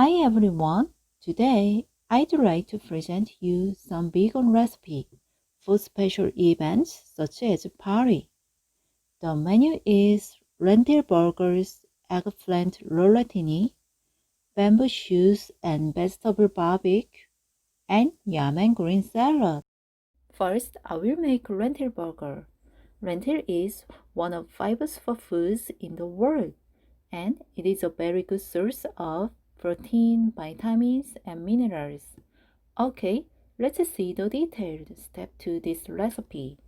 Hi everyone! Today I'd like to present you some vegan recipe for special events such as party. The menu is lentil burgers, eggplant rollatini, bamboo shoots and vegetable barbecue, and yam and green salad. First, I will make lentil burger. Lentil is one of 5 superfoods in the world, and it is a very good source of protein, vitamins, and minerals. Okay, let's see the detailed step to this recipe.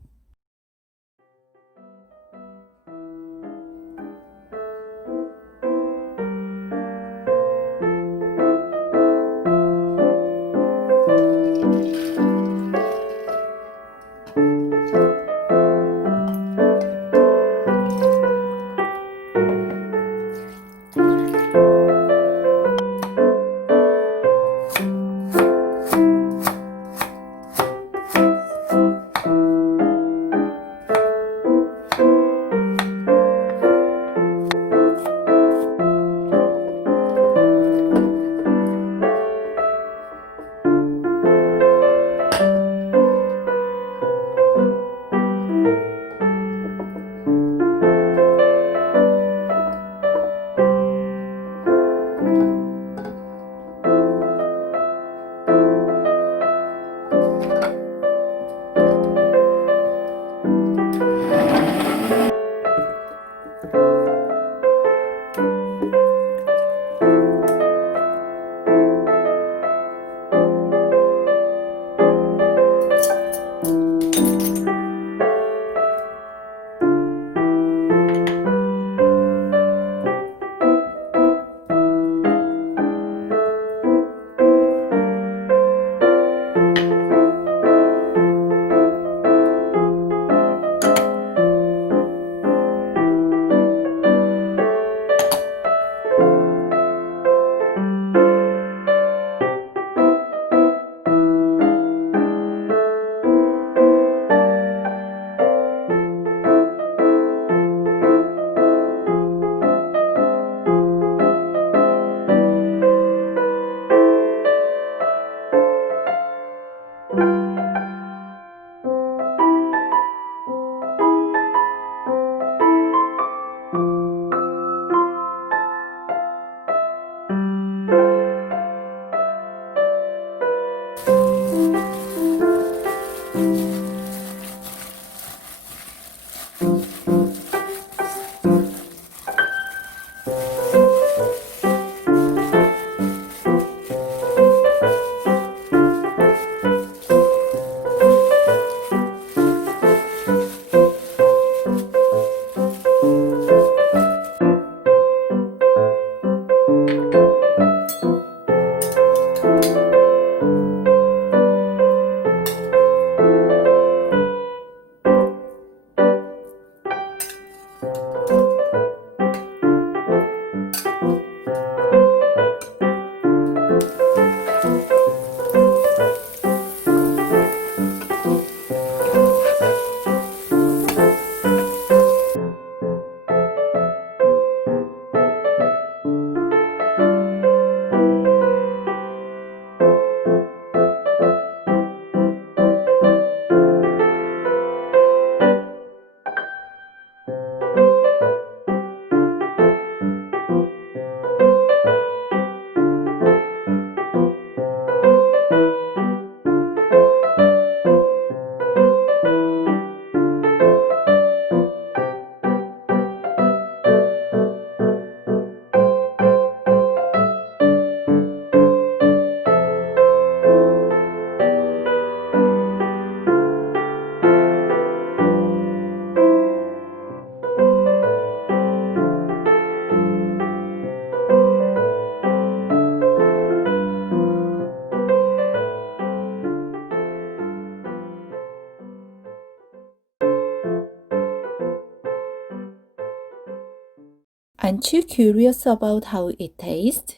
Aren't you curious about how it tastes?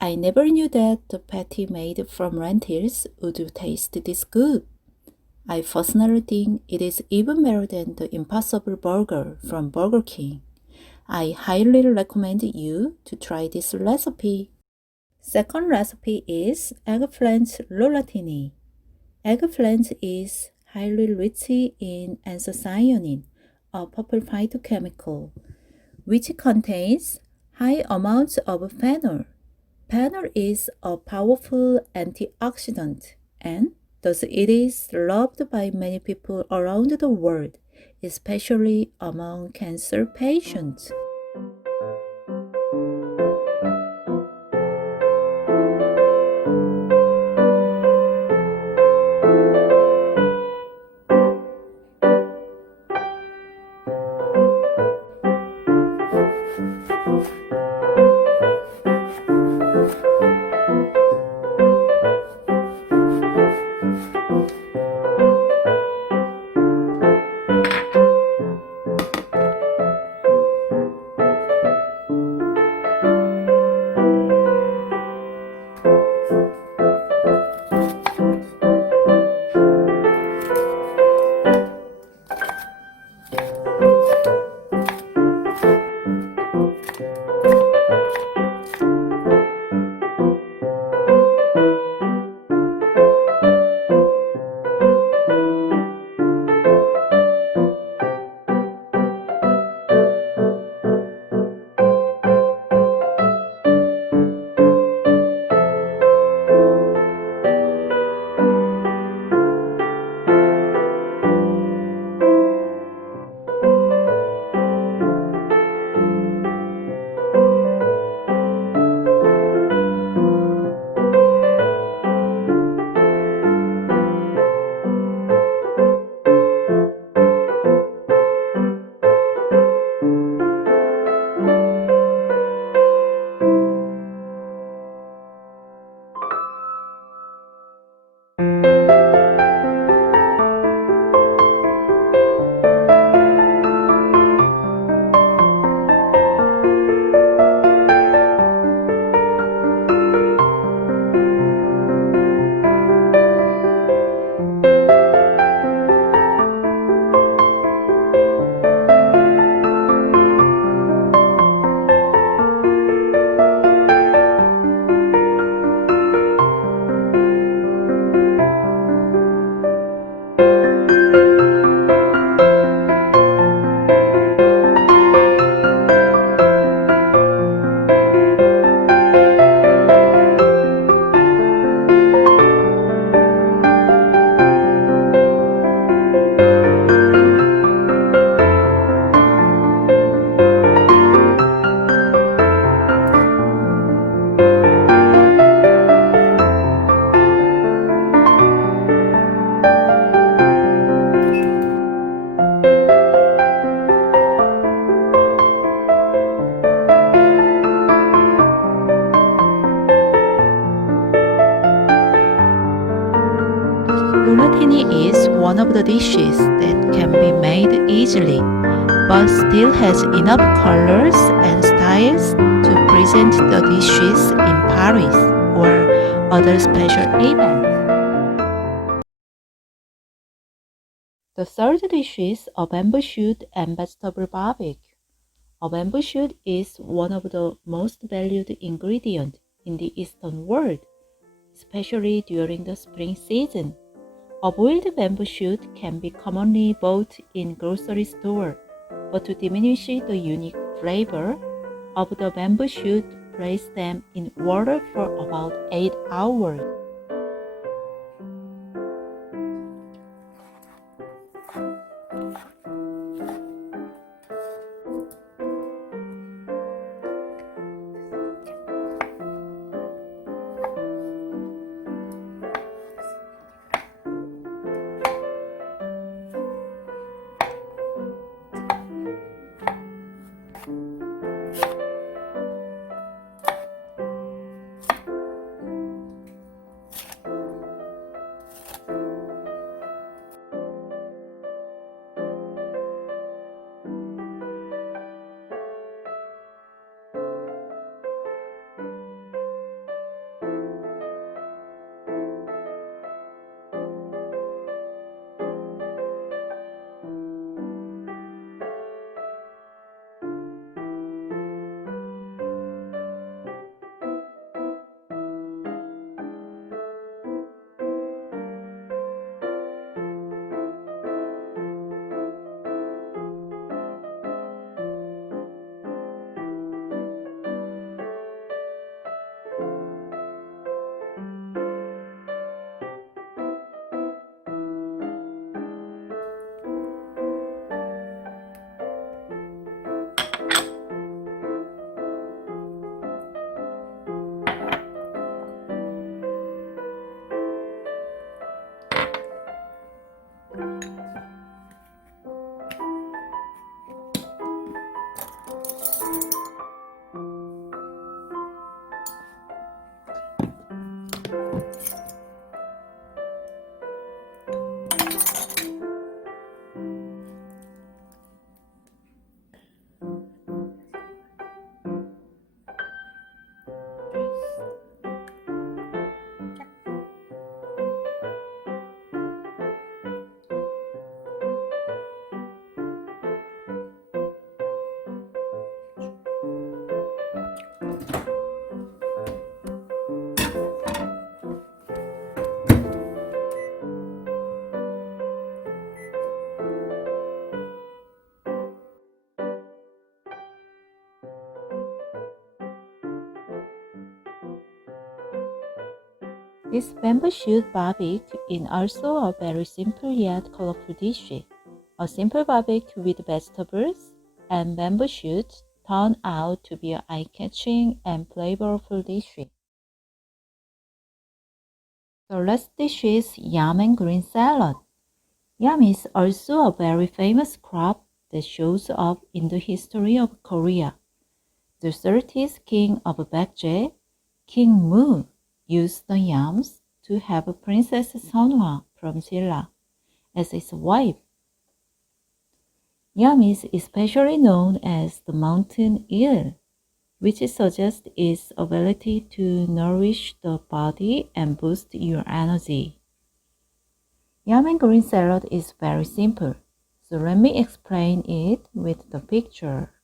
I never knew that the patty made from lentils would taste this good. I personally think it is even better than the Impossible Burger from Burger King. I highly recommend you to try this recipe. Second recipe is eggplant rollatini. Eggplant is highly rich in anthocyanin, a purple phytochemical, which contains high amounts of phenol. Phenol is a powerful antioxidant, and thus it is loved by many people around the world, especially among cancer patients. Lolatini is one of the dishes that can be made easily, but still has enough colors and styles to present the dishes in Paris or other special events. The third dish is a bamboo shoot and vegetable barbecue. A bamboo shoot is one of the most valued ingredients in the Eastern world, especially during the spring season. A boiled bamboo shoot can be commonly bought in grocery store, but to diminish the unique flavor of the bamboo shoot, place them in water for about 8 hours. This bamboo shoot barbecue is also a very simple yet colorful dish. A simple barbecue with vegetables and bamboo shoots turned out to be an eye-catching and flavorful dish. The last dish is yam and green salad. Yam is also a very famous crop that shows up in the history of Korea. The 30th king of Baekje, King Mu, used the yams to have Princess Seonhwa from Silla as his wife. Yam is especially known as the mountain eel, which suggests its ability to nourish the body and boost your energy. Yam and green salad is very simple, so let me explain it with the picture.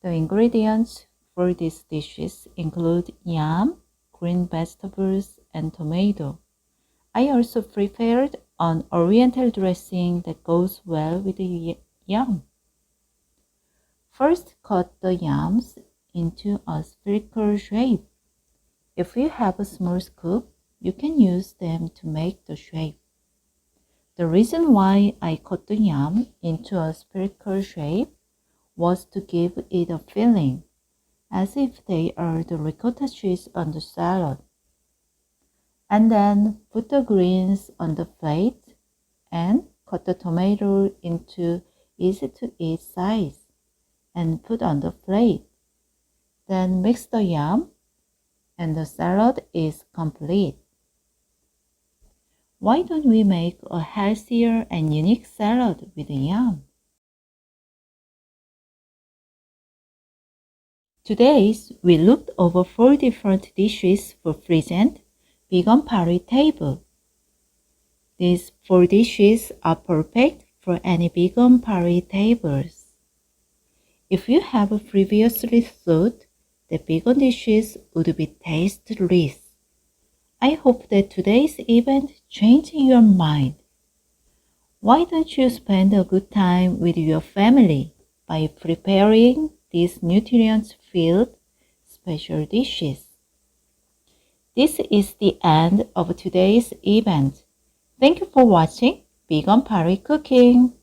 The ingredients for these dishes include yam, green vegetables, and tomato. I also prepared an oriental dressing that goes well with the yam. First, cut the yams into a spherical shape. If you have a small scoop, you can use them to make the shape. The reason why I cut the yam into a spherical shape was to give it a feeling as if they are the ricotta cheese on the salad. And then put the greens on the plate and cut the tomato into easy to eat size and put on the plate. Then mix the yam and the salad is complete. Why don't we make a healthier and unique salad with yam? Today, we looked over 4 different dishes for present vegan party table. These 4 dishes are perfect for any vegan party tables. If you have previously thought that vegan dishes would be tasteless, I hope that today's event changed your mind. Why don't you spend a good time with your family by preparing these nutrient-filled special dishes? This is the end of today's event. Thank you for watching Vegan Party Cooking.